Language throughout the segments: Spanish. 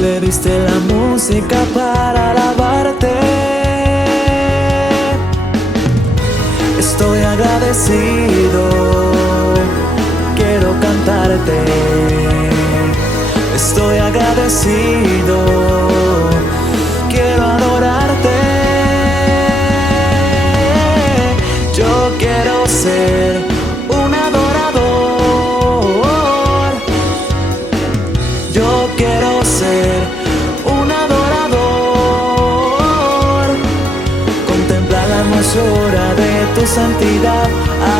le diste la música para alabarte. Estoy agradecido, quiero cantarte. Estoy agradecido, quiero adorarte. Yo quiero ser un adorador. Yo quiero ser un adorador. Contemplar la hermosura de tu santidad,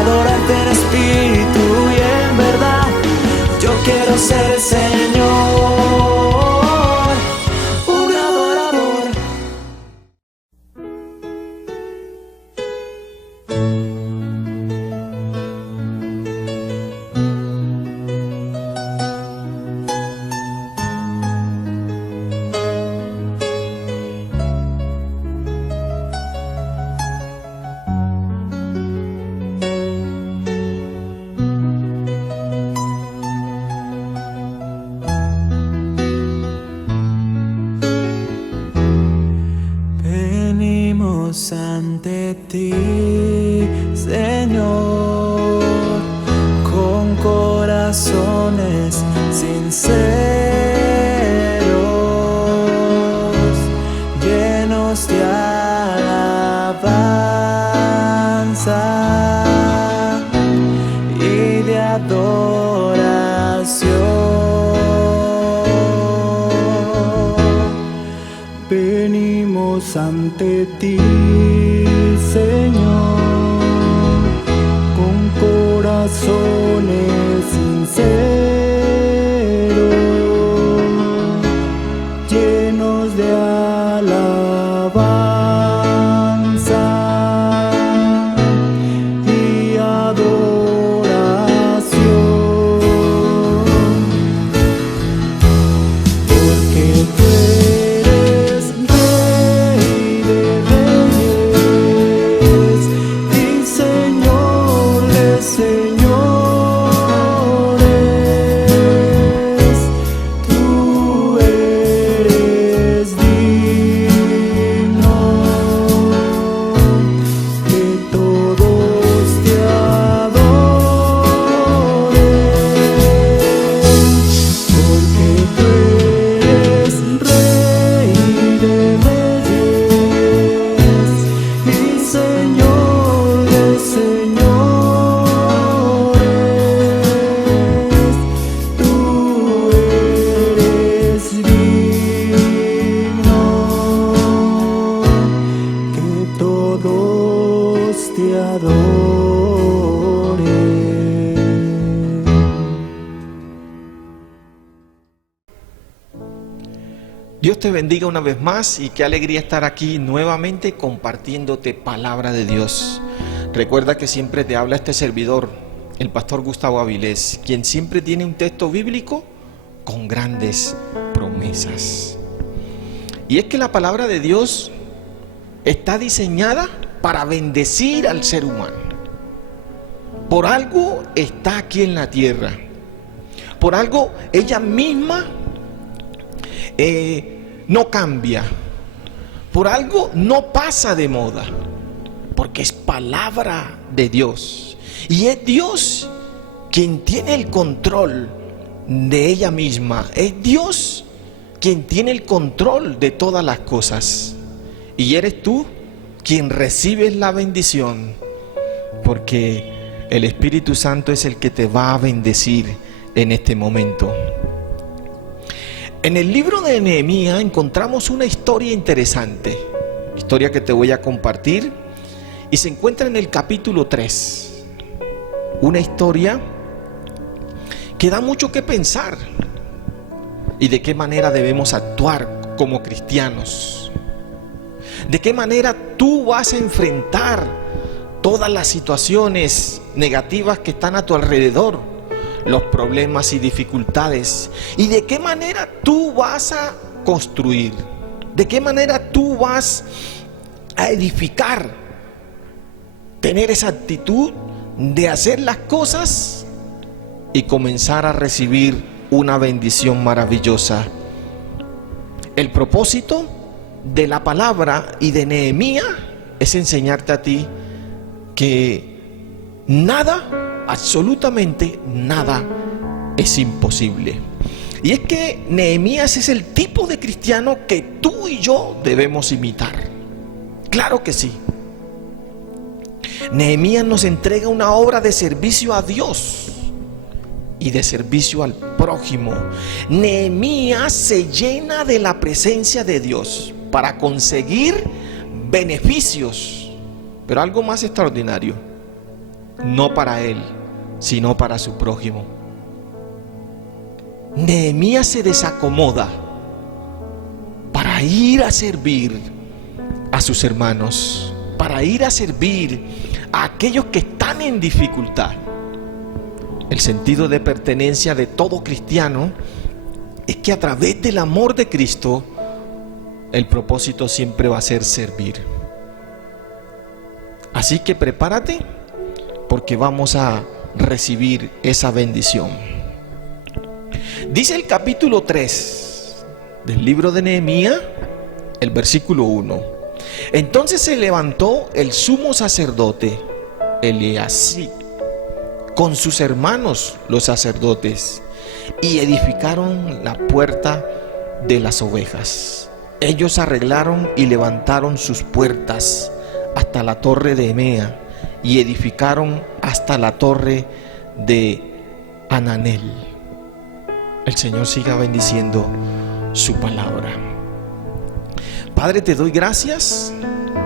adorarte en espíritu y en verdad. Yo quiero ser, Señor, un adorador. Venimos ante ti, Señor, con corazones sinceros, llenos de alabanza y de adoración. Venimos ante ti, Señor, con corazones sinceros, llenos de alabanza y adoración, porque tú eres Rey de reyes y Señor de señores. Tú eres digno que todos te adoren, porque tú eres Rey de reyes y Señor de señores. Tú eres digno que todos te adoren. Dios te bendiga una vez más y qué alegría estar aquí nuevamente compartiéndote palabra de Dios. Recuerda que siempre te habla este servidor, el pastor Gustavo Avilés, quien siempre tiene un texto bíblico con grandes promesas. Y es que la palabra de Dios está diseñada para bendecir al ser humano. Por algo está aquí en la tierra. Por algo ella misma no cambia. Por algo no pasa de moda. Porque es palabra de Dios. Y es Dios quien tiene el control de ella misma. Es Dios quien tiene el control de todas las cosas. Y eres tú quien recibes la bendición. Porque el Espíritu Santo es el que te va a bendecir en este momento. En el libro de Nehemías encontramos una historia interesante, historia que te voy a compartir, y se encuentra en el capítulo 3. Una historia que da mucho que pensar y de qué manera debemos actuar como cristianos. De qué manera tú vas a enfrentar todas las situaciones negativas que están a tu alrededor, los problemas y dificultades, y de qué manera tú vas a construir, de qué manera tú vas a edificar, tener esa actitud de hacer las cosas y comenzar a recibir una bendición maravillosa. el propósito de la palabra y de Nehemías es enseñarte a ti que nada, absolutamente nada, es imposible. Y es que Nehemías es el tipo de cristiano que tú y yo debemos imitar. Claro que sí. Nehemías nos entrega una obra de servicio a Dios y de servicio al prójimo. Nehemías se llena de la presencia de Dios para conseguir beneficios, pero algo más extraordinario, no para él, sino para su prójimo. Nehemías se desacomoda para ir a servir a sus hermanos, para ir a servir a aquellos que están en dificultad. El sentido de pertenencia de todo cristiano es que a través del amor de Cristo, el propósito siempre va a ser servir. Así que prepárate, porque vamos a recibir esa bendición. Dice el capítulo 3 del libro de Nehemías, el versículo 1. Entonces se levantó el sumo sacerdote Eliasib con sus hermanos los sacerdotes y edificaron la puerta de las ovejas. Ellos arreglaron y levantaron sus puertas hasta la torre de Emea y edificaron hasta la torre de Hananel. El Señor siga bendiciendo su palabra. Padre, te doy gracias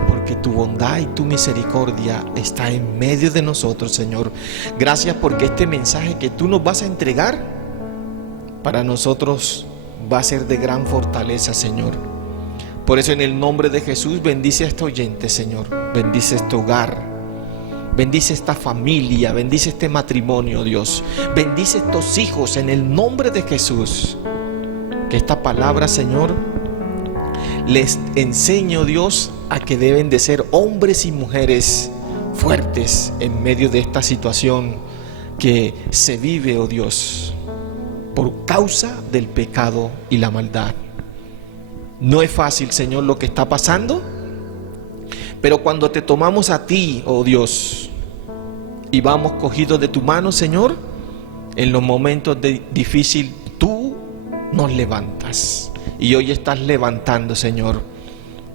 porque tu bondad y tu misericordia está en medio de nosotros, Señor. Gracias porque este mensaje que tú nos vas a entregar para nosotros va a ser de gran fortaleza, Señor. Por eso, en el nombre de Jesús, bendice a este oyente, Señor. Bendice este hogar. Bendice esta familia, bendice este matrimonio, Dios. Bendice estos hijos en el nombre de Jesús. Que esta palabra, Señor, les enseñe, oh Dios, a que deben de ser hombres y mujeres fuertes en medio de esta situación que se vive, oh Dios, por causa del pecado y la maldad. No es fácil, Señor, lo que está pasando. Pero cuando te tomamos a ti, oh Dios, y vamos cogidos de tu mano, Señor, en los momentos difíciles, tú nos levantas. Y hoy estás levantando, Señor,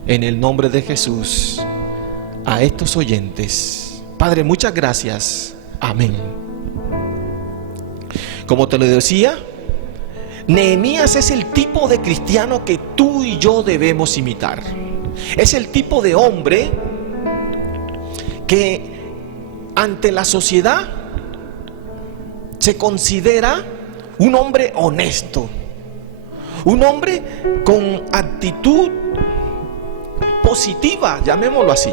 en el nombre de Jesús, a estos oyentes. Padre, muchas gracias. Amén. Como te lo decía, Nehemías es el tipo de cristiano que tú y yo debemos imitar. Es el tipo de hombre que ante la sociedad se considera un hombre honesto, un hombre con actitud positiva, llamémoslo así,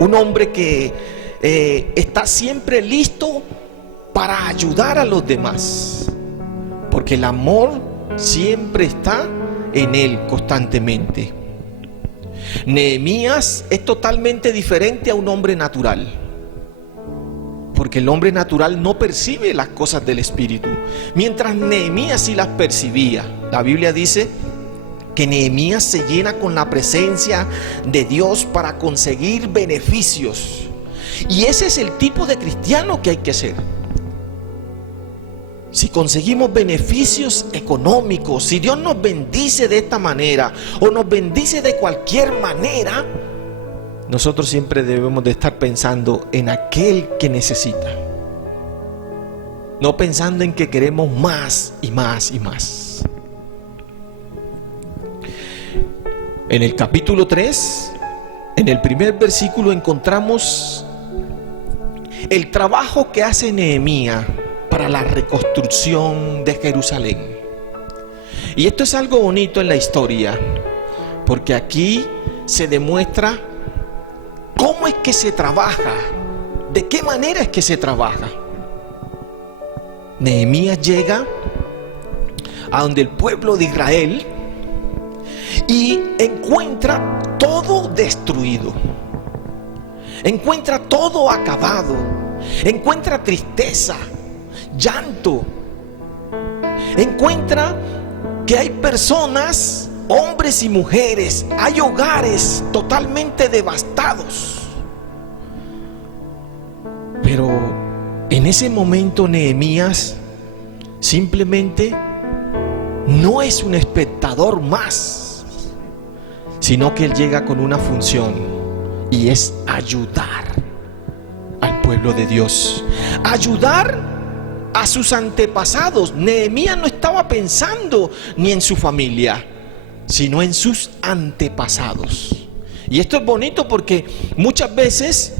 un hombre que está siempre listo para ayudar a los demás, porque el amor siempre está en él constantemente. Nehemías es totalmente diferente a un hombre natural, porque el hombre natural no percibe las cosas del Espíritu, mientras Nehemías sí las percibía. La Biblia dice que Nehemías se llena con la presencia de Dios para conseguir beneficios, y ese es el tipo de cristiano que hay que ser. Si conseguimos beneficios económicos, si Dios nos bendice de esta manera o nos bendice de cualquier manera, nosotros siempre debemos de estar pensando en aquel que necesita, no pensando en que queremos más y más y más. En el capítulo 3, en el primer versículo, encontramos el trabajo que hace Nehemías para la reconstrucción de Jerusalén. Y esto es algo bonito en la historia, porque aquí se demuestra cómo es que se trabaja, de qué manera es que se trabaja. Nehemías llega a donde el pueblo de Israel y encuentra todo destruido, encuentra todo acabado, encuentra tristeza, llanto, encuentra que hay personas hombres y mujeres, hay hogares totalmente devastados. Pero en ese momento Nehemías simplemente no es un espectador más, sino que él llega con una función, y es ayudar al pueblo de Dios, ayudar a sus antepasados. Nehemías no estaba pensando ni en su familia, sino en sus antepasados. Y esto es bonito porque muchas veces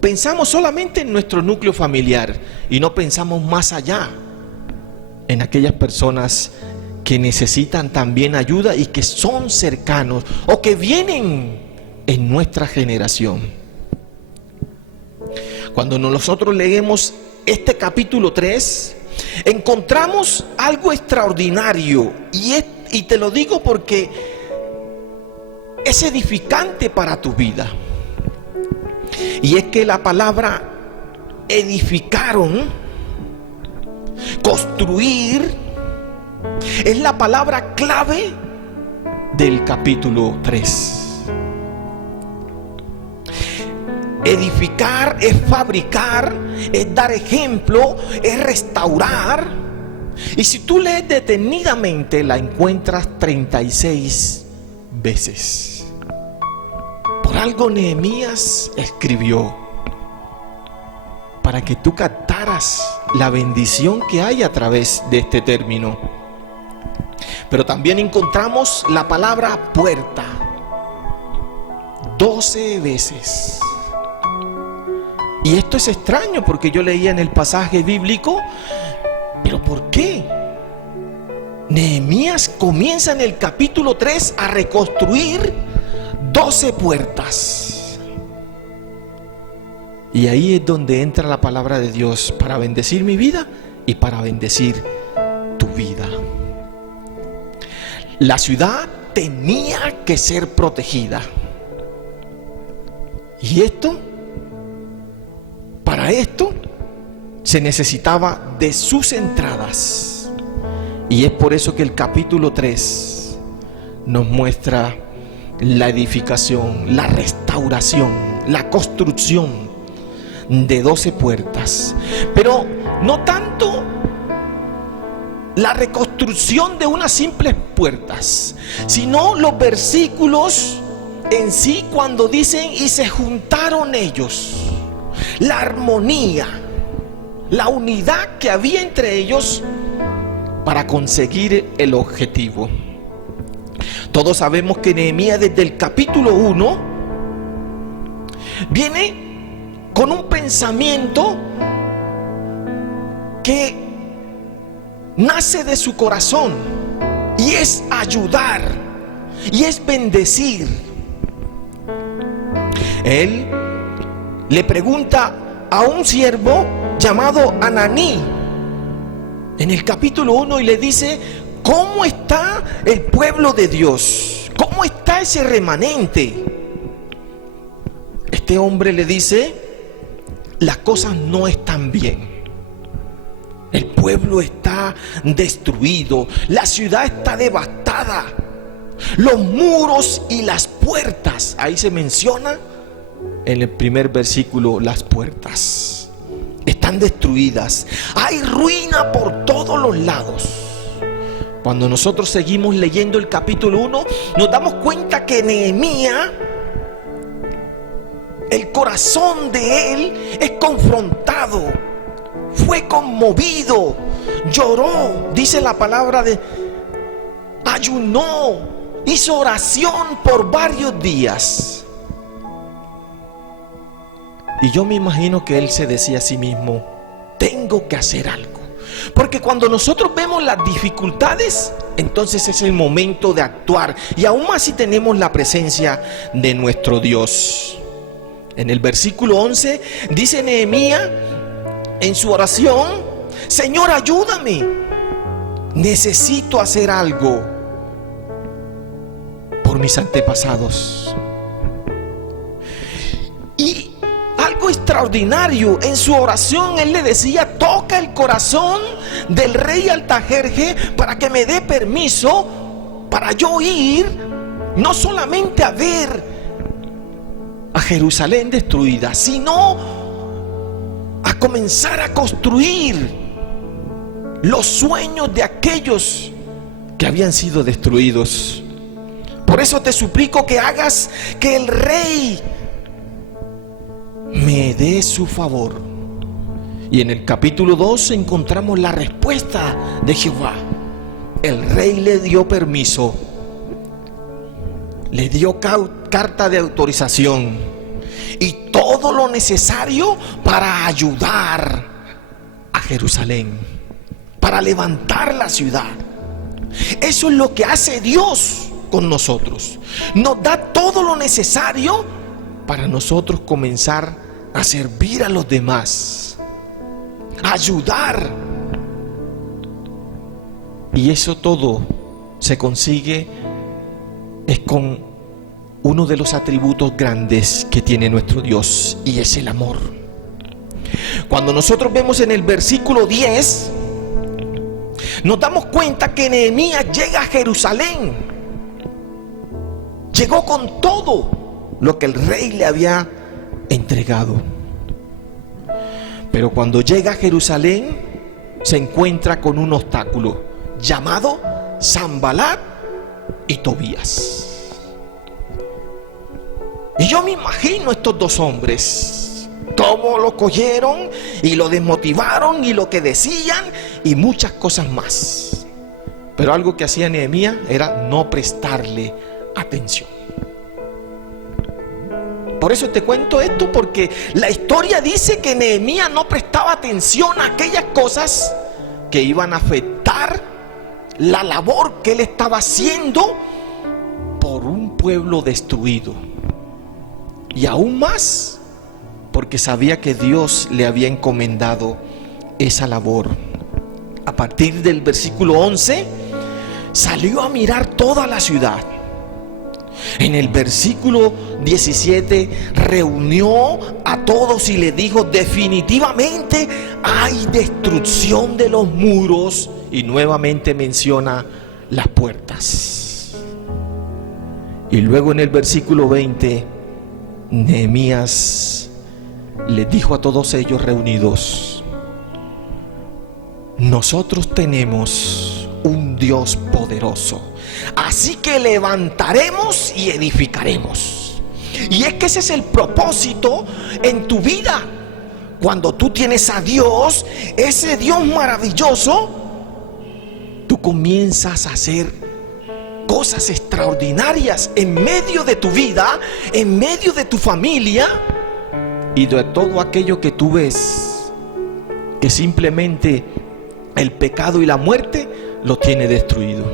pensamos solamente en nuestro núcleo familiar y no pensamos más allá, en aquellas personas que necesitan también ayuda y que son cercanos o que vienen en nuestra generación. Cuando nosotros leemos este capítulo 3, encontramos algo extraordinario, y te lo digo porque es edificante para tu vida. Y es que la palabra edificaron, construir, es la palabra clave del capítulo 3. Edificar es fabricar, es dar ejemplo, es restaurar. Y si tú lees detenidamente, la encuentras 36 veces. Por algo Nehemías escribió, para que tú captaras la bendición que hay a través de este término. Pero también encontramos la palabra puerta 12 veces. Y esto es extraño porque yo leía en el pasaje bíblico, pero ¿por qué? Nehemías comienza en el capítulo 3 a reconstruir 12 puertas. Y ahí es donde entra la palabra de Dios para bendecir mi vida y para bendecir tu vida. La ciudad tenía que ser protegida. Y para esto se necesitaba de sus entradas. Y es por eso que el capítulo 3 nos muestra la edificación, la restauración, la construcción de 12 puertas. Pero no tanto la reconstrucción de unas simples puertas, sino los versículos en sí cuando dicen y se juntaron ellos. La armonía, la unidad que había entre ellos para conseguir el objetivo. Todos sabemos que Nehemías desde el capítulo 1 viene con un pensamiento que nace de su corazón, y es ayudar, y es bendecir. Él le pregunta a un siervo llamado Ananí en el capítulo 1 y le dice: ¿cómo está el pueblo de Dios? ¿Cómo está ese remanente? Este hombre le dice: las cosas no están bien. El pueblo está destruido, la ciudad está devastada, los muros y las puertas, ahí se menciona en el primer versículo, las puertas están destruidas, hay ruina por todos los lados. Cuando nosotros seguimos leyendo el capítulo 1, nos damos cuenta que Nehemías, el corazón de él es confrontado, fue conmovido, lloró, dice la palabra, ayunó, hizo oración por varios días. Y yo me imagino que él se decía a sí mismo: tengo que hacer algo. Porque cuando nosotros vemos las dificultades, entonces es el momento de actuar. Y aún más si tenemos la presencia de nuestro Dios. En el versículo 11 dice Nehemías en su oración: Señor, ayúdame, necesito hacer algo por mis antepasados. Y algo extraordinario, en su oración él le decía: toca el corazón del rey Artajerjes para que me dé permiso para yo ir no solamente a ver a Jerusalén destruida, sino a comenzar a construir los sueños de aquellos que habían sido destruidos. Por eso te suplico que hagas que el rey me dé su favor. Y en el capítulo 2 encontramos la respuesta de Jehová. El rey le dio permiso, le dio carta de autorización y todo lo necesario para ayudar a Jerusalén, para levantar la ciudad. Eso es lo que hace Dios con nosotros. Nos da todo lo necesario para nosotros comenzar a servir a los demás, a ayudar. Y eso todo se consigue es con uno de los atributos grandes que tiene nuestro Dios, y es el amor. Cuando nosotros vemos en el versículo 10, nos damos cuenta que Nehemías llega a Jerusalén. Llegó con todo lo que el rey le había entregado. Pero cuando llega a Jerusalén, se encuentra con un obstáculo llamado Sanbalat y Tobías. Y yo me imagino estos dos hombres, cómo lo cogieron y lo desmotivaron y lo que decían y muchas cosas más. Pero algo que hacía Nehemías era no prestarle atención. Por eso te cuento esto, porque la historia dice que Nehemías no prestaba atención a aquellas cosas que iban a afectar la labor que él estaba haciendo por un pueblo destruido. Y aún más porque sabía que Dios le había encomendado esa labor. A partir del versículo 11, salió a mirar toda la ciudad. En el versículo 17 reunió a todos y le dijo: definitivamente hay destrucción de los muros. Y nuevamente menciona las puertas. Y luego en el versículo 20, Nehemías les dijo a todos ellos reunidos: nosotros tenemos un Dios poderoso, así que levantaremos y edificaremos. Y es que ese es el propósito en tu vida. Cuando tú tienes a Dios, ese Dios maravilloso, tú comienzas a hacer cosas extraordinarias en medio de tu vida, en medio de tu familia y de todo aquello que tú ves que simplemente el pecado y la muerte lo tiene destruido.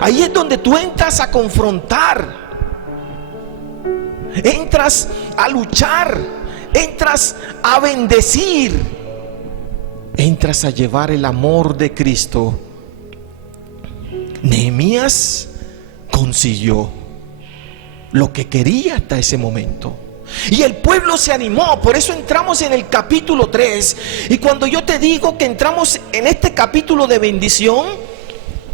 Ahí es donde tú entras a confrontar, entras a luchar, entras a bendecir, entras a llevar el amor de Cristo. Nehemías consiguió lo que quería hasta ese momento. Y el pueblo se animó. Por eso entramos en el capítulo 3. Y cuando yo te digo que entramos en este capítulo de bendición,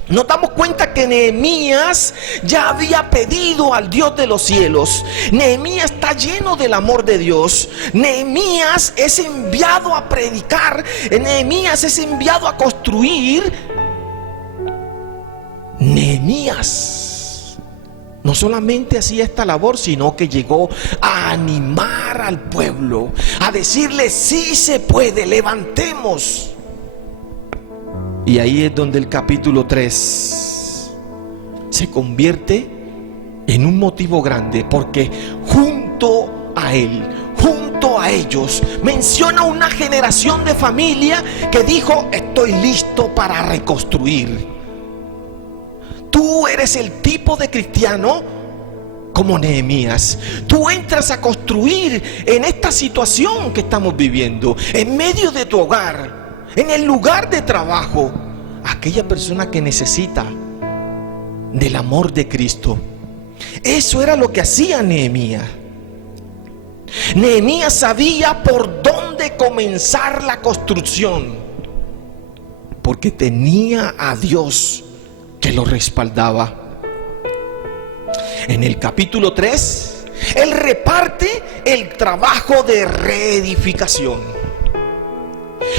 nos damos cuenta que Nehemías ya había pedido al Dios de los cielos. Nehemías está lleno del amor de Dios. Nehemías es enviado a predicar. Nehemías es enviado a construir. Nehemías no solamente hacía esta labor, sino que llegó a animar al pueblo, a decirle: sí se puede, levantemos. Y ahí es donde el capítulo 3 se convierte en un motivo grande, porque junto a él, junto a ellos, menciona una generación de familia que dijo: estoy listo para reconstruir. Tú eres el tipo de cristiano como Nehemías. Tú entras a construir en esta situación que estamos viviendo, en medio de tu hogar, en el lugar de trabajo, aquella persona que necesita del amor de Cristo. Eso era lo que hacía Nehemías. Nehemías sabía por dónde comenzar la construcción, porque tenía a Dios que lo respaldaba. En el capítulo 3, Él reparte el trabajo de reedificación.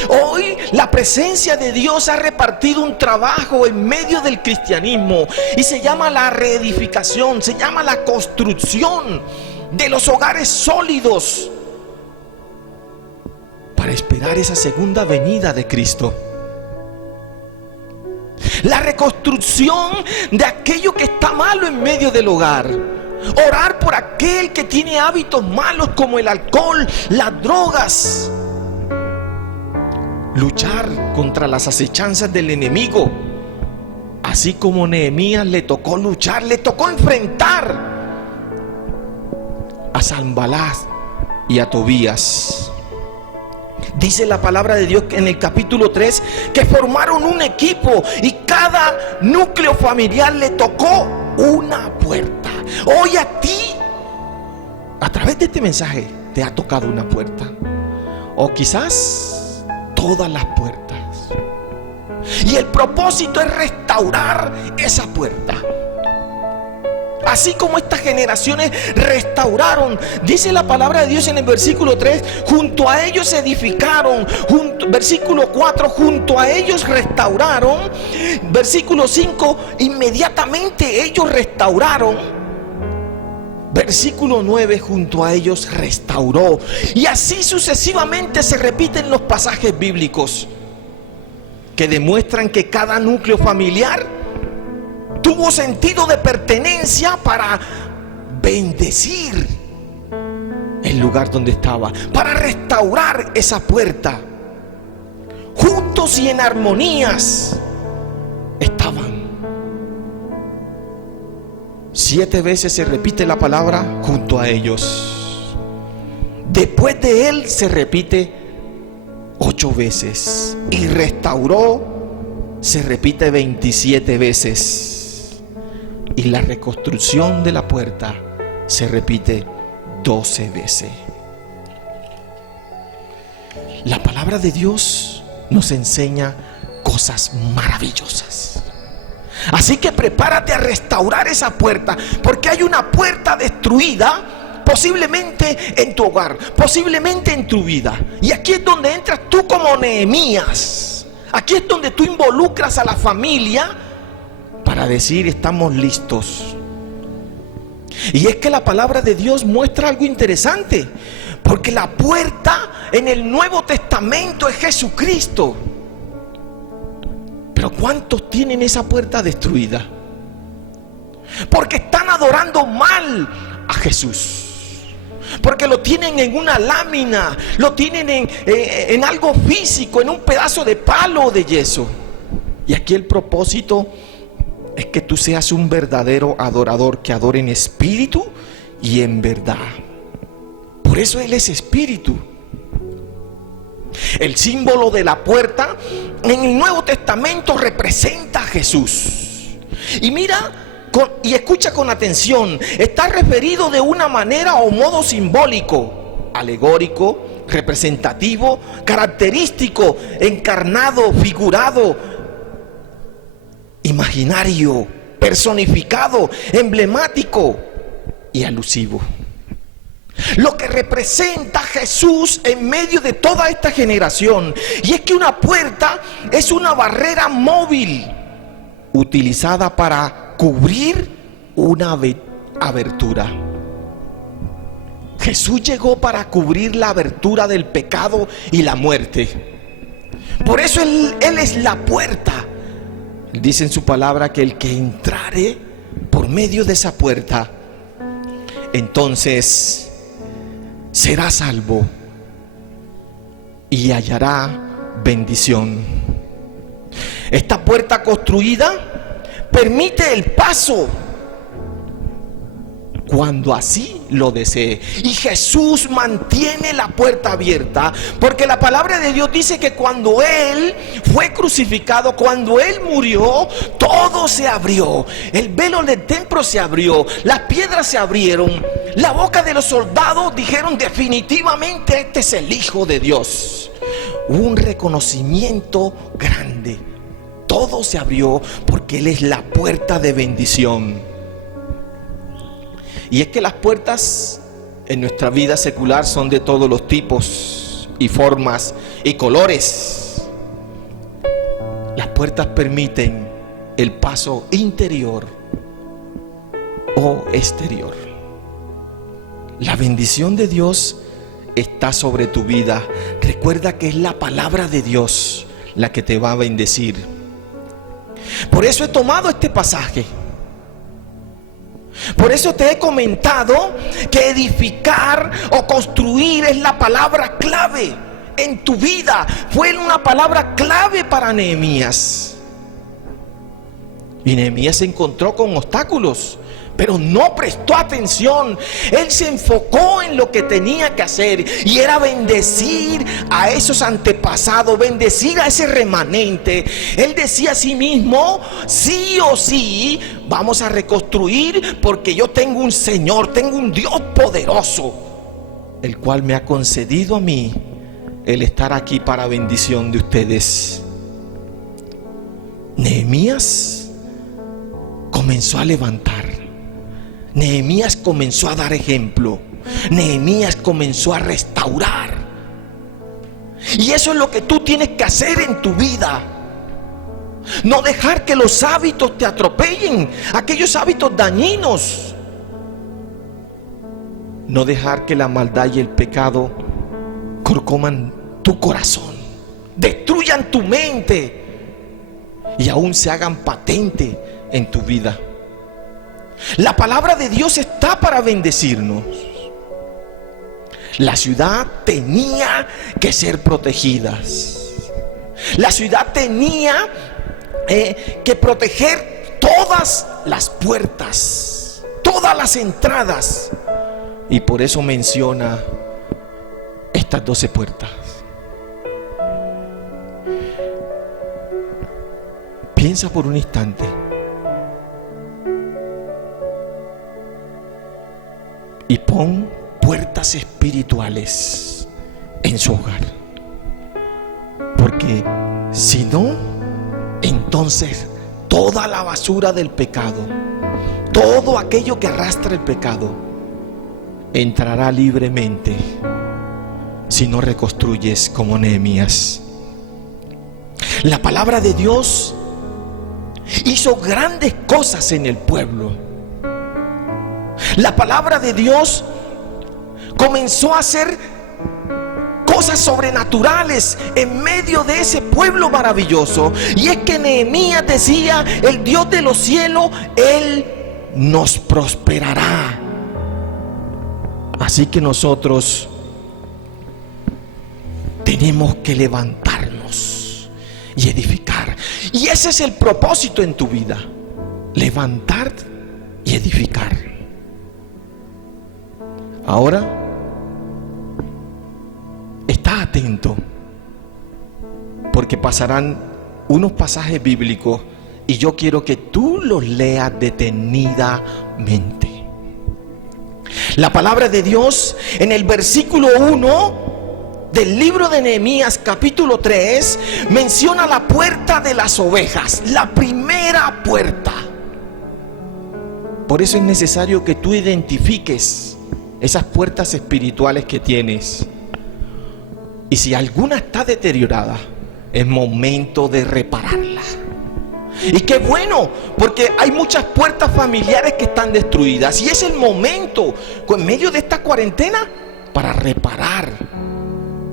Hoy la presencia de Dios ha repartido un trabajo en medio del cristianismo y se llama la reedificación, se llama la construcción de los hogares sólidos para esperar esa segunda venida de Cristo. La reconstrucción de aquello que está malo en medio del hogar. Orar por aquel que tiene hábitos malos como el alcohol, las drogas. Luchar contra las acechanzas del enemigo. Así como Nehemías le tocó luchar, le tocó enfrentar a Sanballat y a Tobías. Dice la palabra de Dios en el capítulo 3 que formaron un equipo y cada núcleo familiar le tocó una puerta. Hoy a ti, a través de este mensaje, te ha tocado una puerta. O quizás todas las puertas. Y el propósito es restaurar esa puerta. Así como estas generaciones restauraron, dice la palabra de Dios en el versículo 3, junto a ellos edificaron, versículo 4, junto a ellos restauraron, versículo 5, inmediatamente ellos restauraron, versículo 9, junto a ellos restauró, y así sucesivamente se repiten los pasajes bíblicos que demuestran que cada núcleo familiar tuvo sentido de pertenencia para bendecir el lugar donde estaba, para restaurar esa puerta. Juntos y en armonías estaban. 7 veces se repite la palabra junto a ellos. Después de él se repite 8 veces. Y restauró se repite 27 veces. Y la reconstrucción de la puerta se repite 12 veces. La palabra de Dios nos enseña cosas maravillosas. Así que prepárate a restaurar esa puerta, porque hay una puerta destruida, posiblemente en tu hogar, posiblemente en tu vida. Y aquí es donde entras tú como Nehemías. Aquí es donde tú involucras a la familia para decir: estamos listos. Y es que la palabra de Dios muestra algo interesante, porque la puerta en el Nuevo Testamento es Jesucristo. Pero ¿cuántos tienen esa puerta destruida? Porque están adorando mal a Jesús, porque lo tienen en una lámina, lo tienen en algo físico, en un pedazo de palo o de yeso. Y aquí el propósito es que tú seas un verdadero adorador, que adore en espíritu y en verdad. Por eso Él es espíritu. El símbolo de la puerta en el Nuevo Testamento representa a Jesús. Y mira y escucha con atención, está referido de una manera o modo simbólico, alegórico, representativo, característico, encarnado, figurado, imaginario, personificado, emblemático y alusivo. Lo que representa a Jesús en medio de toda esta generación. Y es que una puerta es una barrera móvil utilizada para cubrir una abertura. Jesús llegó para cubrir la abertura del pecado y la muerte. Por eso Él es la puerta. Dice en su palabra que el que entrare por medio de esa puerta, entonces será salvo y hallará bendición. Esta puerta construida permite el paso cuando así lo desee. Y Jesús mantiene la puerta abierta, porque la palabra de Dios dice que cuando Él fue crucificado, cuando Él murió, todo se abrió. El velo del templo se abrió, las piedras se abrieron, la boca de los soldados dijeron: definitivamente este es el Hijo de Dios. Un reconocimiento grande. Todo se abrió porque Él es la puerta de bendición. Y es que las puertas en nuestra vida secular son de todos los tipos y formas y colores. Las puertas permiten el paso interior o exterior. La bendición de Dios está sobre tu vida. Recuerda que es la palabra de Dios la que te va a bendecir. Por eso he tomado este pasaje. Por eso te he comentado que edificar o construir es la palabra clave en tu vida. Fue una palabra clave para Nehemías. Y Nehemías se encontró con obstáculos, pero no prestó atención. Él se enfocó en lo que tenía que hacer, y era bendecir a esos antepasados, bendecir a ese remanente. Él decía a sí mismo: sí o sí vamos a reconstruir, porque yo tengo un Señor, tengo un Dios poderoso, el cual me ha concedido a mí el estar aquí para bendición de ustedes. Nehemías comenzó a levantar. Nehemías comenzó a dar ejemplo. Nehemías comenzó a restaurar. Y eso es lo que tú tienes que hacer en tu vida. No dejar que los hábitos te atropellen, aquellos hábitos dañinos. No dejar que la maldad y el pecado corcoman tu corazón, destruyan tu mente y aún se hagan patente en tu vida. La palabra de Dios está para bendecirnos. La ciudad tenía que ser protegida. La ciudad tenía que proteger todas las puertas, todas las entradas. Y por eso menciona estas 12 puertas. Piensa por un instante. Y pon puertas espirituales en su hogar. Porque si no, entonces toda la basura del pecado, todo aquello que arrastra el pecado, entrará libremente si no reconstruyes como Nehemías. La palabra de Dios hizo grandes cosas en el pueblo. La palabra de Dios comenzó a hacer cosas sobrenaturales en medio de ese pueblo maravilloso. Y es que Nehemías decía: el Dios de los cielos, Él nos prosperará. Así que nosotros tenemos que levantarnos y edificar. Y ese es el propósito en tu vida: levantar y edificar. Ahora, está atento, porque pasarán unos pasajes bíblicos y yo quiero que tú los leas detenidamente. La palabra de Dios en el versículo 1 del libro de Nehemías capítulo 3 menciona la puerta de las ovejas, la primera puerta. Por eso es necesario que tú identifiques esas puertas espirituales que tienes. Y si alguna está deteriorada, es momento de repararla. Y qué bueno, porque hay muchas puertas familiares que están destruidas, y es el momento, en medio de esta cuarentena, para reparar,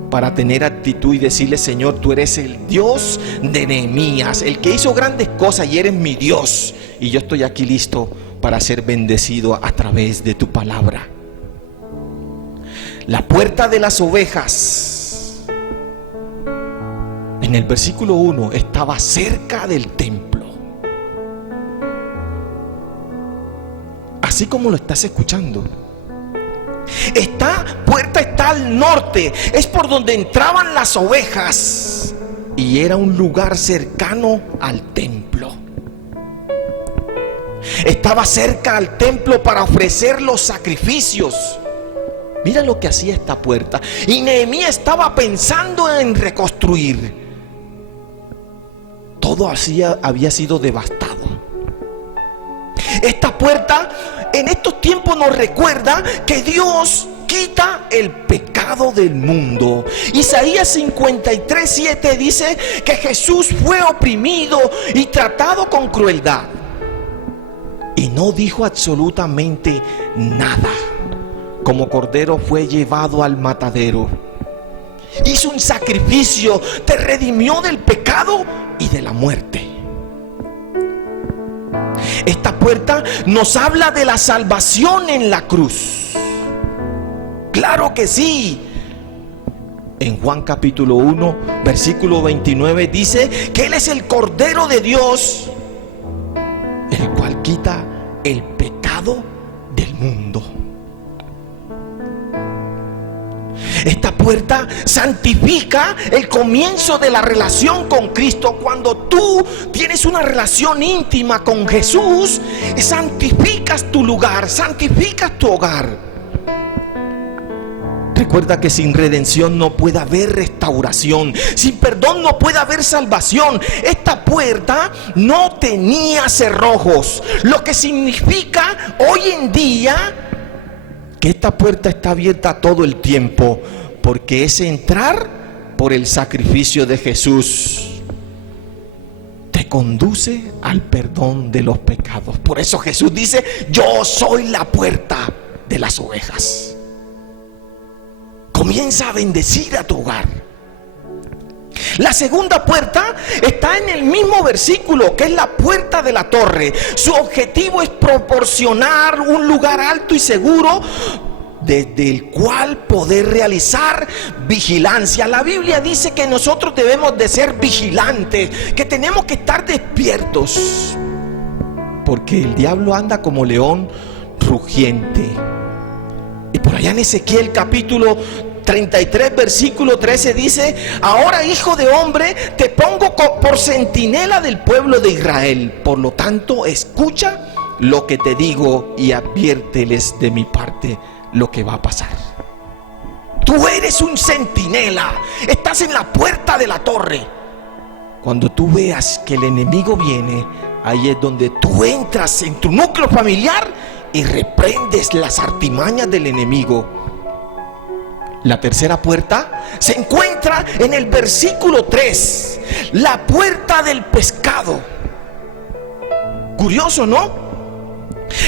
para tener actitud y decirle: Señor, tú eres el Dios de Nehemías, el que hizo grandes cosas, y eres mi Dios, y yo estoy aquí listo para ser bendecido a través de tu palabra. La puerta de las ovejas, en el versículo 1, estaba cerca del templo. Así como lo estás escuchando. Esta puerta está al norte, es por donde entraban las ovejas, y era un lugar cercano al templo. Estaba cerca al templo para ofrecer los sacrificios. Mira lo que hacía esta puerta. Y Nehemías estaba pensando en reconstruir. Todo había sido devastado. Esta puerta en estos tiempos nos recuerda que Dios quita el pecado del mundo. Isaías 53:7 dice que Jesús fue oprimido y tratado con crueldad, y no dijo absolutamente nada. Como cordero fue llevado al matadero. Hizo un sacrificio, te redimió del pecado y de la muerte. Esta puerta nos habla de la salvación en la cruz. Claro que sí. En Juan capítulo 1, versículo 29 dice que Él es el Cordero de Dios, el cual quita el pecado del mundo. Esta puerta santifica el comienzo de la relación con Cristo. Cuando tú tienes una relación íntima con Jesús, santificas tu lugar, santificas tu hogar. Recuerda que sin redención no puede haber restauración, sin perdón no puede haber salvación. Esta puerta no tenía cerrojos, lo que significa hoy en día que esta puerta está abierta todo el tiempo, porque es entrar por el sacrificio de Jesús. Te conduce al perdón de los pecados. Por eso Jesús dice: yo soy la puerta de las ovejas. Comienza a bendecir a tu hogar. La segunda puerta está en el mismo versículo, que es la puerta de la torre. Su objetivo es proporcionar un lugar alto y seguro desde el cual poder realizar vigilancia. La Biblia dice que nosotros debemos de ser vigilantes, que tenemos que estar despiertos, porque el diablo anda como león rugiente. Y por allá en Ezequiel capítulo 33 versículo 13 dice: ahora, hijo de hombre, te pongo por centinela del pueblo de Israel. Por lo tanto, escucha lo que te digo y adviérteles de mi parte lo que va a pasar. Tú eres un centinela, estás en la puerta de la torre. Cuando tú veas que el enemigo viene, ahí es donde tú entras en tu núcleo familiar y reprendes las artimañas del enemigo. La tercera puerta se encuentra en el versículo 3, la puerta del pescado. Curioso, ¿no?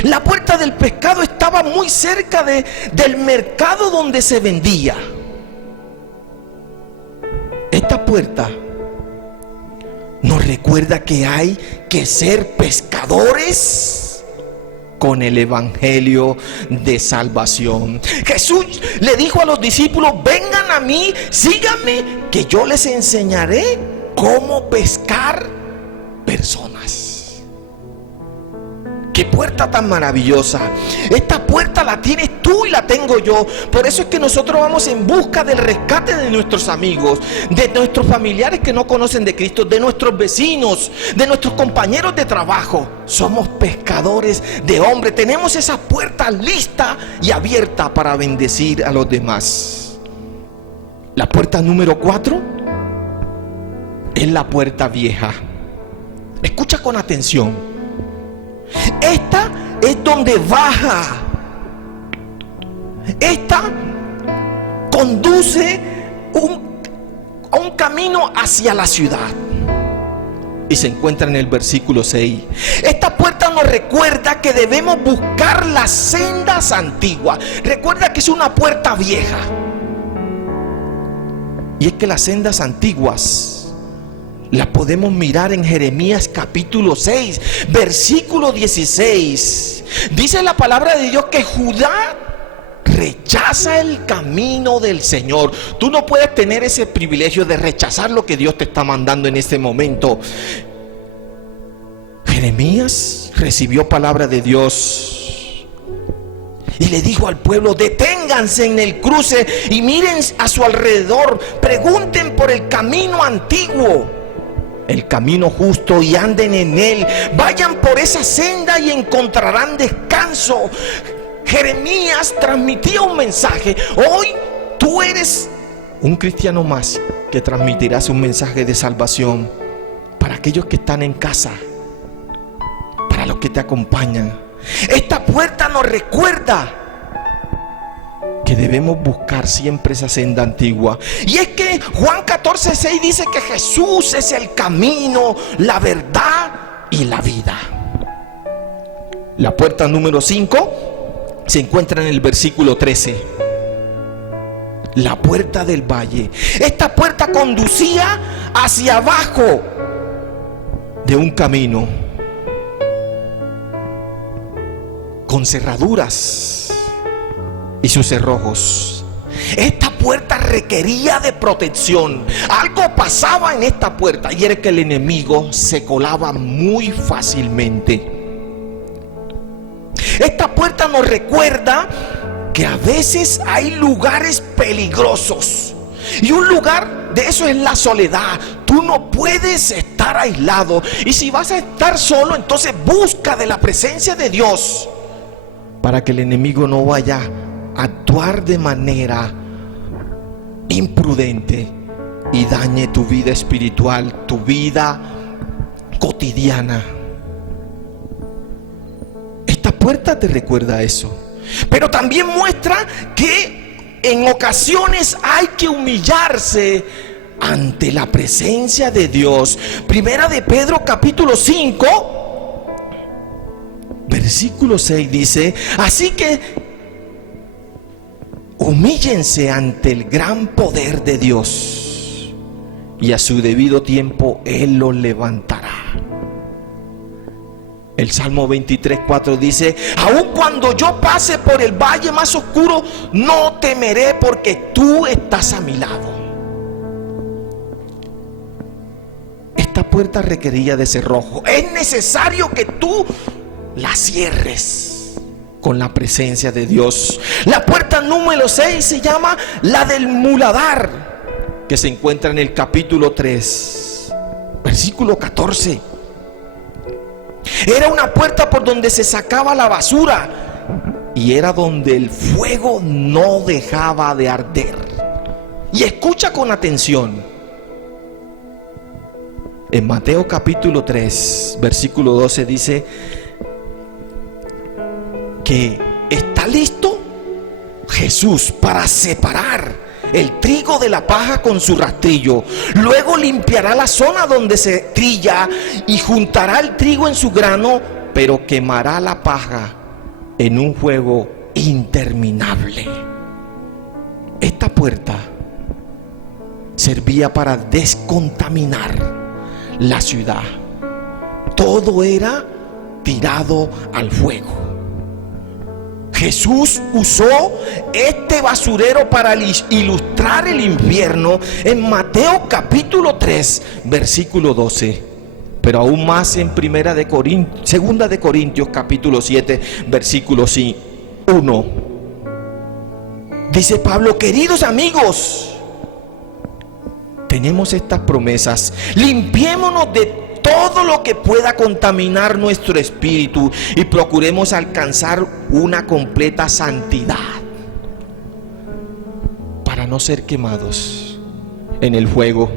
La puerta del pescado estaba muy cerca del mercado donde se vendía. Esta puerta nos recuerda que hay que ser pescadores con el evangelio de salvación. Jesús le dijo a los discípulos: vengan a mí, síganme, que yo les enseñaré cómo pescar personas. ¡Qué puerta tan maravillosa! Esta puerta la tienes tú y la tengo yo. Por eso es que nosotros vamos en busca del rescate de nuestros amigos, de nuestros familiares que no conocen de Cristo, de nuestros vecinos, de nuestros compañeros de trabajo. Somos pescadores de hombres. Tenemos esa puerta lista y abierta para bendecir a los demás. La puerta número 4 es la puerta vieja. Escucha con atención. Esta es donde baja. Esta conduce a un camino hacia la ciudad. Y se encuentra en el versículo 6. Esta puerta nos recuerda que debemos buscar las sendas antiguas. Recuerda que es una puerta vieja. Y es que las sendas antiguas la podemos mirar en Jeremías capítulo 6, versículo 16. Dice la palabra de Dios que Judá rechaza el camino del Señor. Tú no puedes tener ese privilegio de rechazar lo que Dios te está mandando en este momento. Jeremías recibió palabra de Dios y le dijo al pueblo: deténganse en el cruce y miren a su alrededor, pregunten por el camino antiguo, el camino justo, y anden en él. Vayan por esa senda y encontrarán descanso. Jeremías transmitía un mensaje. Hoy tú eres un cristiano más que transmitirás un mensaje de salvación para aquellos que están en casa, para los que te acompañan. Esta puerta nos recuerda que debemos buscar siempre esa senda antigua. Y es que Juan 14:6 dice que Jesús es el camino, la verdad y la vida. La puerta número 5 se encuentra en el versículo 13. La puerta del valle. Esta puerta conducía hacia abajo de un camino con cerraduras y sus cerrojos. Esta puerta requería de protección. Algo pasaba en esta puerta y era que el enemigo se colaba muy fácilmente. Esta puerta nos recuerda que a veces hay lugares peligrosos, y un lugar de eso es la soledad. Tú no puedes estar aislado, y si vas a estar solo, entonces busca de la presencia de Dios para que el enemigo no vaya a actuar de manera imprudente y dañe tu vida espiritual, tu vida cotidiana. Esta puerta te recuerda eso, pero también muestra que en ocasiones hay que humillarse ante la presencia de Dios. Primera de Pedro capítulo 5 versículo 6 dice: así que humíllense ante el gran poder de Dios, y a su debido tiempo Él los levantará. El Salmo 23:4 dice: aun cuando yo pase por el valle más oscuro, no temeré, porque tú estás a mi lado. Esta puerta requería de cerrojo. Es necesario que tú la cierres con la presencia de Dios. La puerta número 6 se llama la del muladar, que se encuentra en el capítulo 3, versículo 14. Era una puerta por donde se sacaba la basura, y era donde el fuego no dejaba de arder. Y escucha con atención. En Mateo capítulo 3, versículo 12 dice que está listo Jesús para separar el trigo de la paja con su rastrillo. Luego limpiará la zona donde se trilla y juntará el trigo en su grano, pero quemará la paja en un fuego interminable. Esta puerta servía para descontaminar la ciudad. Todo era tirado al fuego. Jesús usó este basurero para ilustrar el infierno en Mateo capítulo 3 versículo 12, pero aún más en Segunda de Corintios capítulo 7 versículo 1. Dice Pablo: queridos amigos, tenemos estas promesas, limpiémonos de todo lo que pueda contaminar nuestro espíritu y procuremos alcanzar una completa santidad para no ser quemados en el fuego.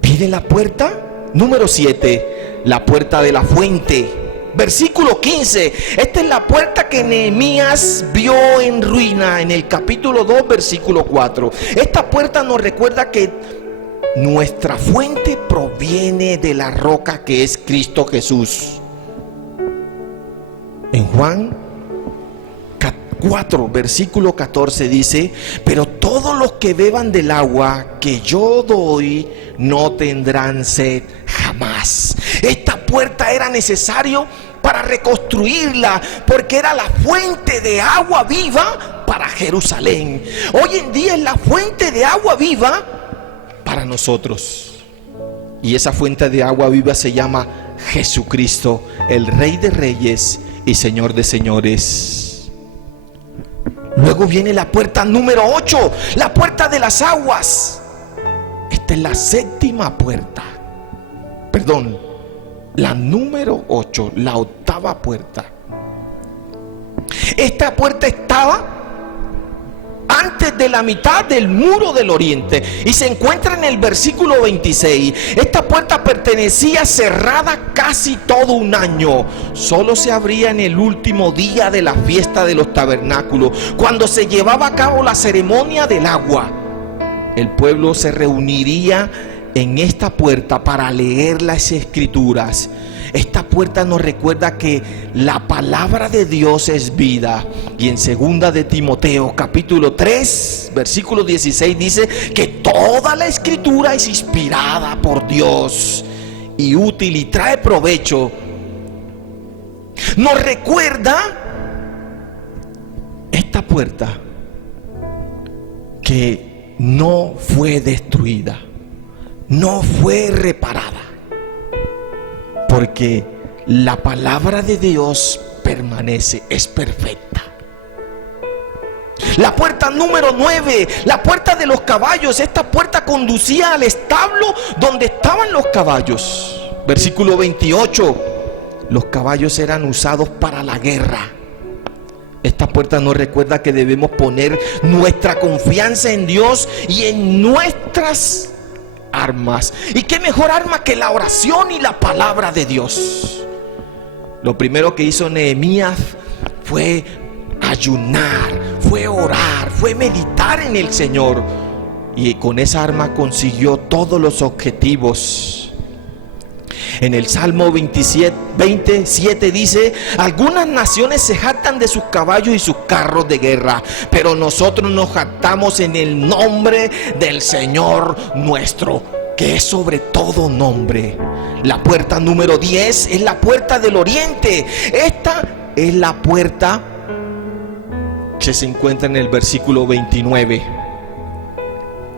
Viene la puerta número 7, la puerta de la fuente, versículo 15. Esta es la puerta que Nehemías vio en ruina en el capítulo 2 versículo 4. Esta puerta nos recuerda que nuestra fuente proviene de la roca que es Cristo Jesús. En Juan 4 versículo 14 dice: pero todos los que beban del agua que yo doy no tendrán sed jamás. Esta puerta era necesario para reconstruirla, porque era la fuente de agua viva para Jerusalén. Hoy en día es la fuente de agua viva para nosotros, y esa fuente de agua viva se llama Jesucristo, el Rey de Reyes y Señor de Señores. Luego viene la puerta número 8, la puerta de las aguas. Esta es la séptima puerta, perdón, la número 8, la octava puerta. Esta puerta estaba antes antes de la mitad del muro del oriente, y se encuentra en el versículo 26. Esta puerta permanecía cerrada casi todo un año. Solo se abría en el último día de la fiesta de los tabernáculos, cuando se llevaba a cabo la ceremonia del agua. El pueblo se reuniría en esta puerta para leer las escrituras. Esta puerta nos recuerda que la palabra de Dios es vida. Y en 2 de Timoteo capítulo 3 versículo 16 dice que toda la escritura es inspirada por Dios y útil y trae provecho. Nos recuerda esta puerta que no fue destruida, no fue reparada, porque la palabra de Dios permanece, es perfecta. La puerta número 9, la puerta de los caballos. Esta puerta conducía al establo donde estaban los caballos. Versículo 28, los caballos eran usados para la guerra. Esta puerta nos recuerda que debemos poner nuestra confianza en Dios y en nuestras armas. ¿Y qué mejor arma que la oración y la palabra de Dios? Lo primero que hizo Nehemías fue ayunar, fue orar, fue meditar en el Señor, y con esa arma consiguió todos los objetivos. En el Salmo 27 dice: algunas naciones se jactan de sus caballos y sus carros de guerra, pero nosotros nos jactamos en el nombre del Señor nuestro, que es sobre todo nombre. La puerta número 10 es la puerta del oriente. Esta es la puerta que se encuentra en el versículo 29.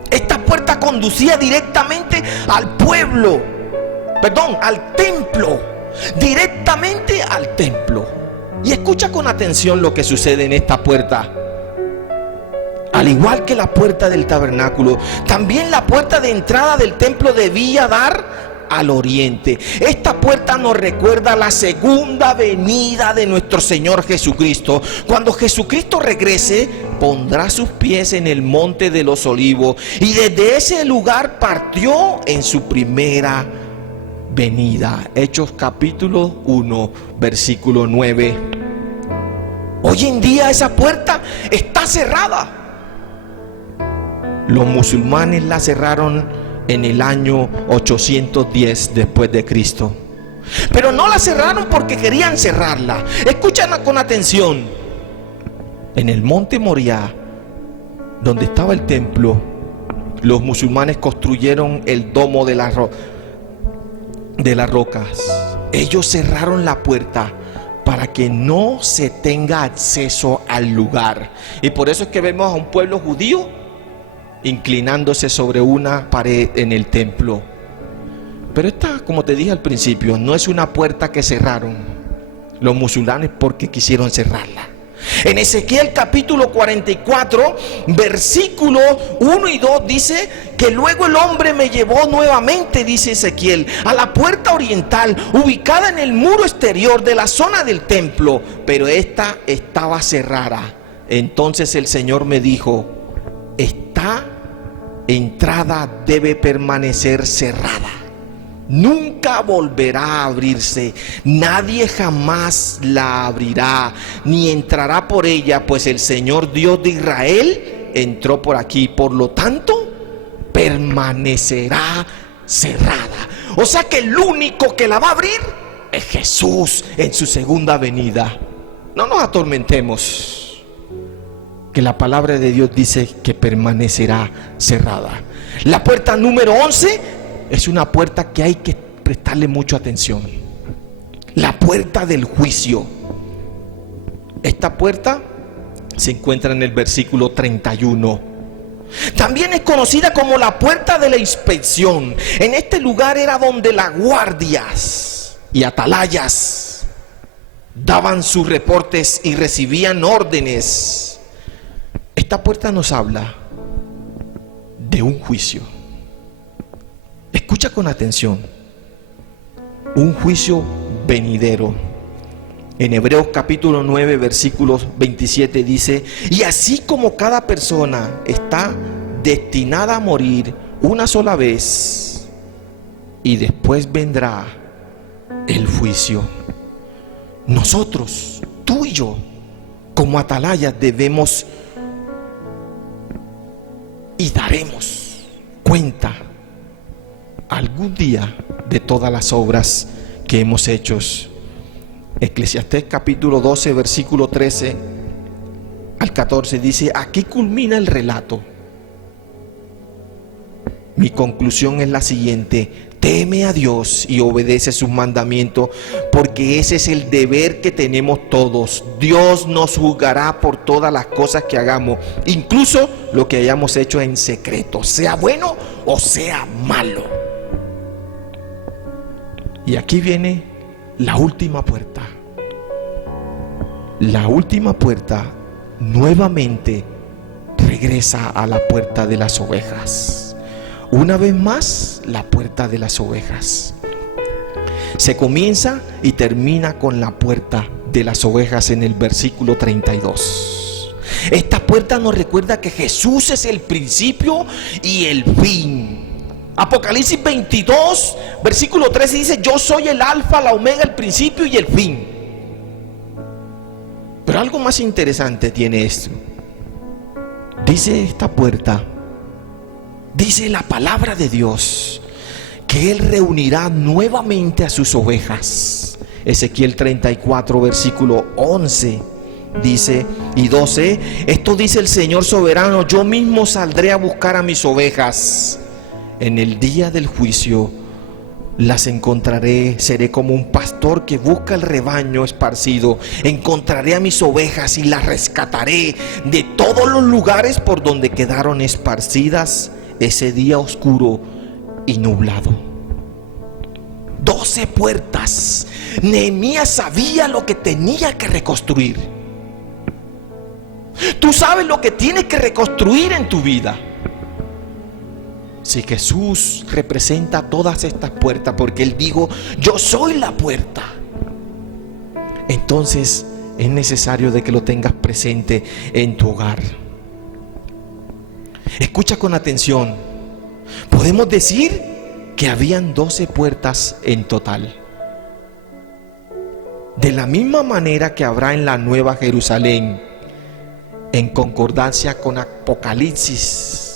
Esta puerta conducía directamente al templo, directamente al templo. Y escucha con atención lo que sucede en esta puerta. Al igual que la puerta del tabernáculo, también la puerta de entrada del templo debía dar al oriente. Esta puerta nos recuerda la segunda venida de nuestro Señor Jesucristo. Cuando Jesucristo regrese, pondrá sus pies en el monte de los olivos, y desde ese lugar partió en su primera venida. Hechos capítulo 1 versículo 9. Hoy en día esa puerta está cerrada. Los musulmanes la cerraron en el año 810 después de Cristo. Pero no la cerraron porque querían cerrarla. Escúchala con atención. En el monte Moriah, donde estaba el templo, los musulmanes construyeron el domo de las rocas. Ellos cerraron la puerta para que no se tenga acceso al lugar. Y por eso es que vemos a un pueblo judío inclinándose sobre una pared en el templo. Pero esta, como te dije al principio, no es una puerta que cerraron los musulmanes porque quisieron cerrarla. En Ezequiel capítulo 44 versículo 1 y 2 dice que luego el hombre me llevó nuevamente, dice Ezequiel, a la puerta oriental ubicada en el muro exterior de la zona del templo, pero esta estaba cerrada. Entonces el Señor me dijo: esta entrada debe permanecer cerrada, nunca volverá a abrirse, nadie jamás la abrirá ni entrará por ella, pues el Señor Dios de Israel entró por aquí, por lo tanto permanecerá cerrada. O sea que el único que la va a abrir es Jesús en su segunda venida. No nos atormentemos, que la palabra de Dios dice que permanecerá cerrada. La puerta número 11 es una puerta que hay que prestarle mucha atención. La puerta del juicio. Esta puerta se encuentra en el versículo 31. También es conocida como la puerta de la inspección. En este lugar era donde las guardias y atalayas daban sus reportes y recibían órdenes. Esta puerta nos habla de un juicio. Escucha con atención. Un juicio venidero. En Hebreos capítulo 9, versículos 27 dice: y así como cada persona está destinada a morir una sola vez, y después vendrá el juicio, nosotros, tú y yo, como atalayas, debemos y daremos cuenta algún día de todas las obras que hemos hecho. Eclesiastés capítulo 12, versículo 13 al 14 dice: aquí culmina el relato. Mi conclusión es la siguiente: teme a Dios y obedece sus mandamientos, porque ese es el deber que tenemos todos. Dios nos juzgará por todas las cosas que hagamos, incluso lo que hayamos hecho en secreto, sea bueno o sea malo. Y aquí viene la última puerta. La última puerta nuevamente regresa a la puerta de las ovejas. Una vez más, la puerta de las ovejas. Se comienza y termina con la puerta de las ovejas en el versículo 32. Esta puerta nos recuerda que Jesús es el principio y el fin. Apocalipsis 22, versículo 13 dice: yo soy el alfa, la omega, el principio y el fin. Pero algo más interesante tiene esto. Dice esta puerta, dice la palabra de Dios, que Él reunirá nuevamente a sus ovejas. Ezequiel 34, versículo 11 dice y 12: esto dice el Señor soberano, yo mismo saldré a buscar a mis ovejas. En el día del juicio las encontraré, seré como un pastor que busca el rebaño esparcido. Encontraré a mis ovejas y las rescataré de todos los lugares por donde quedaron esparcidas ese día oscuro y nublado. 12 puertas. Nehemías sabía lo que tenía que reconstruir. Tú sabes lo que tienes que reconstruir en tu vida. Si Jesús representa todas estas puertas, porque Él dijo: yo soy la puerta, entonces es necesario de que lo tengas presente en tu hogar. Escucha con atención. Podemos decir que habían 12 puertas en total. De la misma manera que habrá en la Nueva Jerusalén, en concordancia con Apocalipsis.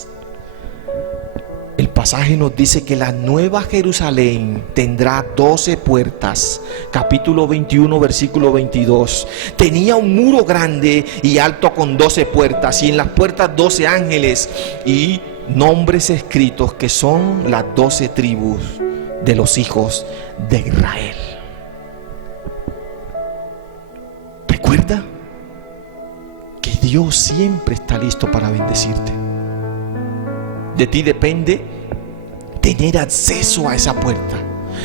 El pasaje nos dice que la Nueva Jerusalén tendrá 12 puertas. Capítulo 21, versículo 22. Tenía un muro grande y alto con 12 puertas, y en las puertas 12 ángeles y nombres escritos, que son las 12 tribus de los hijos de Israel. Recuerda que Dios siempre está listo para bendecirte. De ti depende tener acceso a esa puerta,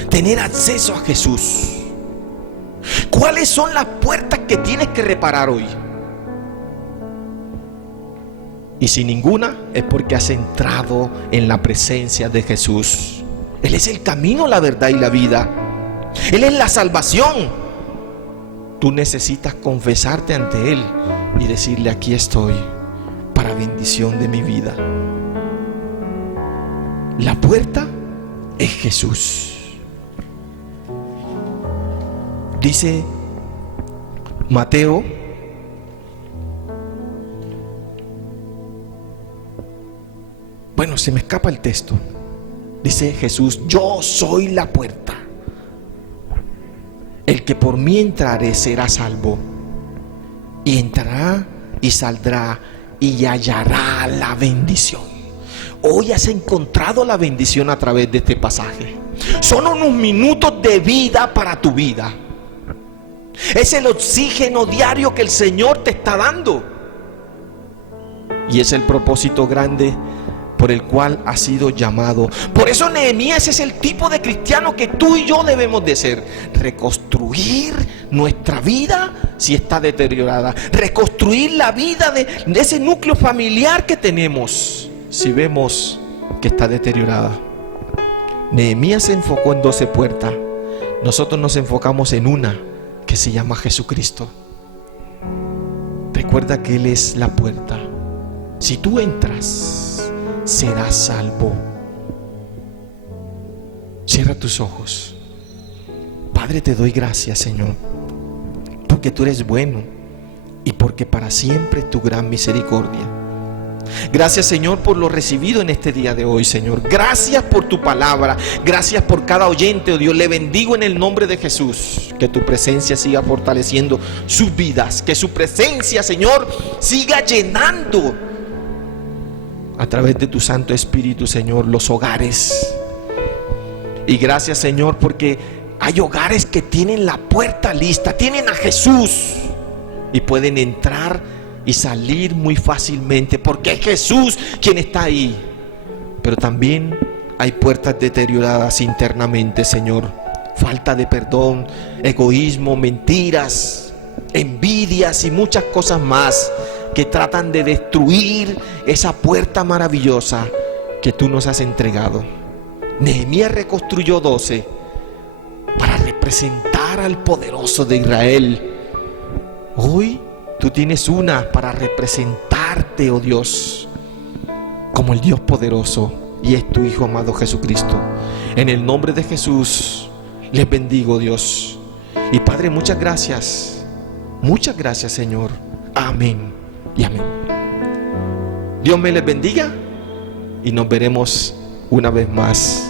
tener acceso a Jesús. ¿Cuáles son las puertas que tienes que reparar hoy? Y si ninguna, es porque has entrado en la presencia de Jesús. Él es el camino, la verdad y la vida. Él es la salvación. Tú necesitas confesarte ante Él y decirle: aquí estoy para bendición de mi vida. La puerta es Jesús. Dice Mateo se me escapa el texto. Dice Jesús: yo soy la puerta. El que por mí entrare será salvo, y entrará y saldrá y hallará la bendición. Hoy has encontrado la bendición a través de este pasaje. Son unos minutos de vida para tu vida. Es el oxígeno diario que el Señor te está dando. Y es el propósito grande por el cual has sido llamado. Por eso Nehemías es el tipo de cristiano que tú y yo debemos de ser. Reconstruir nuestra vida si está deteriorada. Reconstruir la vida de ese núcleo familiar que tenemos si vemos que está deteriorada. Nehemías se enfocó en 12 puertas. Nosotros nos enfocamos en una, que se llama Jesucristo. Recuerda que Él es la puerta. Si tú entras, serás salvo. Cierra tus ojos. Padre, te doy gracias, Señor, porque tú eres bueno y porque para siempre es tu gran misericordia. Gracias, Señor, por lo recibido en este día de hoy, Señor. Gracias por tu palabra. Gracias por cada oyente, oh Dios. Le bendigo en el nombre de Jesús. Que tu presencia siga fortaleciendo sus vidas. Que su presencia, Señor, siga llenando a través de tu Santo Espíritu, Señor, los hogares. Y gracias, Señor, porque hay hogares que tienen la puerta lista, tienen a Jesús y pueden entrar y salir muy fácilmente, porque es Jesús quien está ahí. Pero también hay puertas deterioradas internamente, Señor. Falta de perdón, egoísmo, mentiras, envidias y muchas cosas más que tratan de destruir esa puerta maravillosa que tú nos has entregado. Nehemías reconstruyó 12 para representar al poderoso de Israel. Hoy tú tienes una para representarte, oh Dios, como el Dios poderoso, y es tu Hijo amado Jesucristo. En el nombre de Jesús les bendigo, Dios. Y Padre, muchas gracias, Señor. Amén y amén. Dios me les bendiga y nos veremos una vez más